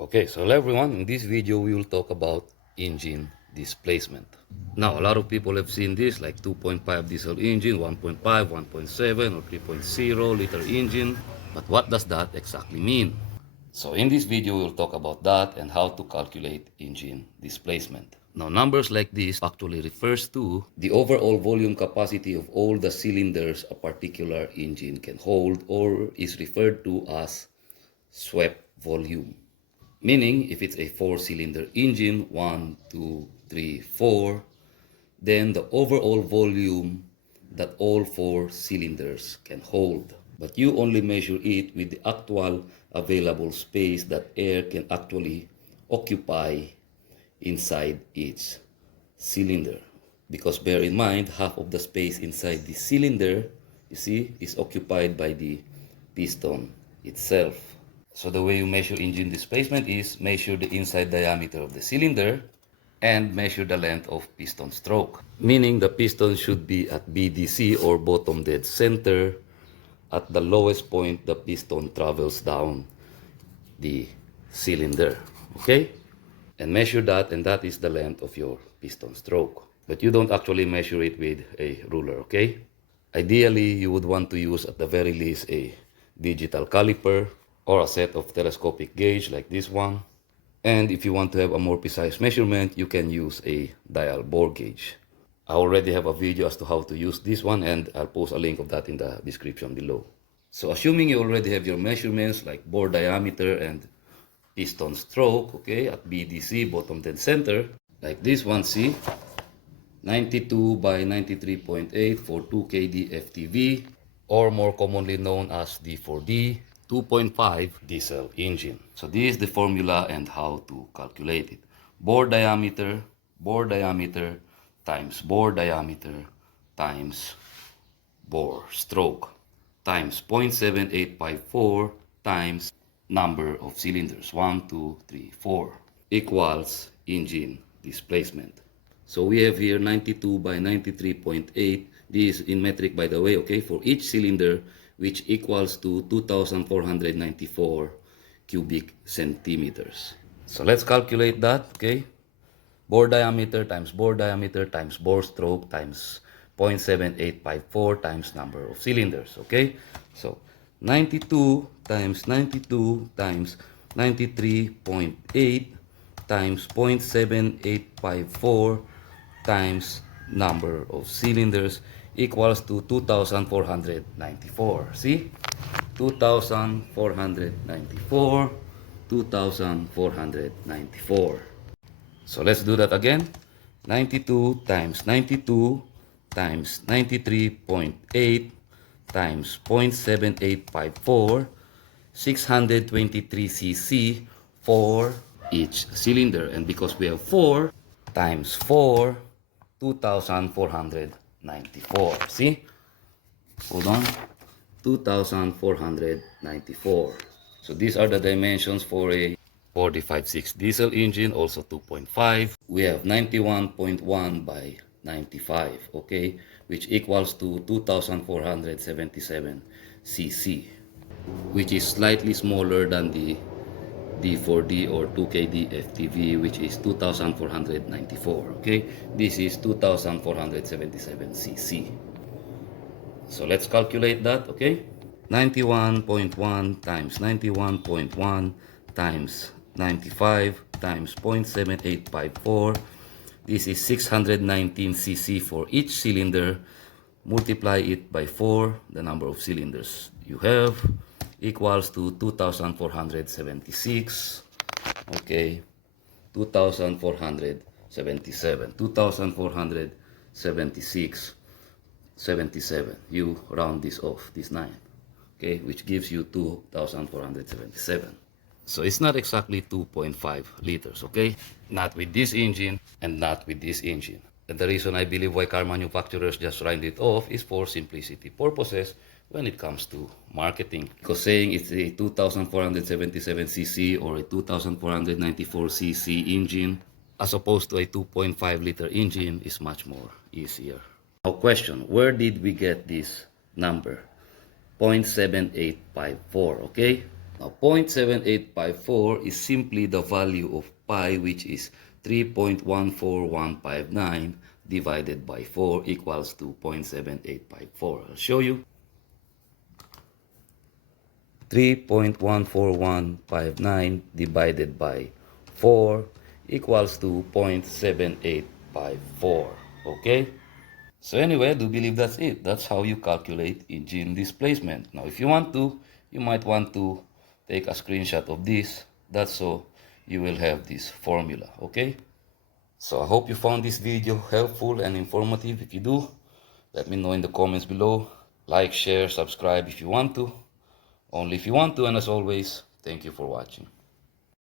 Okay, so hello everyone. In this video, we will talk about engine displacement. Now, a lot of people have seen this like 2.5 diesel engine, 1.5, 1.7, or 3.0 liter engine. But what does that exactly mean? So in this video, we'll talk about that and how to calculate engine displacement. Now, numbers like this actually refers to the overall volume capacity of all the cylinders a particular engine can hold, or is referred to as swept volume. Meaning, if it's a four-cylinder engine, 1, 2, 3, 4, then the overall volume that all four cylinders can hold. But you only measure it with the actual available space that air can actually occupy inside each cylinder. Because bear in mind, half of the space inside the cylinder, you see, is occupied by the piston itself. So the way you measure engine displacement is measure the inside diameter of the cylinder and measure the length of piston stroke. Meaning the piston should be at BDC or bottom dead center. At the lowest point, the piston travels down the cylinder. Okay? And measure that, and that is the length of your piston stroke. But you don't actually measure it with a ruler, okay? Ideally, you would want to use at the very least a digital caliper or a set of telescopic gauge like this one. And if you want to have a more precise measurement, you can use a dial bore gauge. I already have a video as to how to use this one, and I'll post a link of that in the description below. So assuming you already have your measurements like bore diameter and piston stroke, okay, at BDC, bottom dead center, like this one, see, 92 by 93.8 for 2 kD FTV, or more commonly known as D4D, 2.5 diesel engine. So this is the formula and how to calculate it. Bore diameter times bore diameter times bore stroke times 0.7854 times number of cylinders, 1, 2, 3, 4, equals engine displacement. So we have here 92 by 93.8. This is in metric, by the way, okay, for each cylinder, which equals to 2,494 cubic centimeters. So let's calculate that, okay? Bore diameter times bore stroke times 0.7854 times number of cylinders, okay? So 92 times 93.8 times 0.7854 times number of cylinders equals to 2,494. See? 2,494, 2,494. So let's do that again. 92 times 93.8 times 0.7854, 623 cc for each cylinder. And because we have 4 times 4, 2,494. See? Hold on. 2,494. So these are the dimensions for a 45.6 diesel engine, also 2.5. We have 91.1 by 95, okay, which equals to 2,477 cc, which is slightly smaller than the D4D or 2KD FTV, which is 2,494, okay. This is 2,477 cc. So let's calculate that, okay. 91.1 times 91.1 times 95 times 0.7854. This is 619 cc for each cylinder. Multiply it by 4, the number of cylinders you have, equals to 2,476. Okay, 2,477, 2,476, 77. You round this off, this 9. Okay, which gives you 2,477. So it's not exactly 2.5 liters, okay? Not with this engine and not with this engine. And the reason I believe why car manufacturers just round it off is for simplicity purposes when it comes to marketing. Because saying it's a 2,477 cc or a 2,494 cc engine as opposed to a 2.5 liter engine is much more easier. Now question, where did we get this number? 0.7854, okay? Now 0.7854 is simply the value of pi, which is 3.14159 divided by 4 equals to 0.7854. I'll show you. 3.14159 divided by 4 equals to 0.7854. Okay? So anyway, I do believe that's it. That's how you calculate engine displacement. Now, if you want to, you might want to take a screenshot of this. That's so you will have this formula. Okay? So I hope you found this video helpful and informative. If you do, let me know in the comments below. Like, share, subscribe if you want to. Only if you want to, and as always, thank you for watching.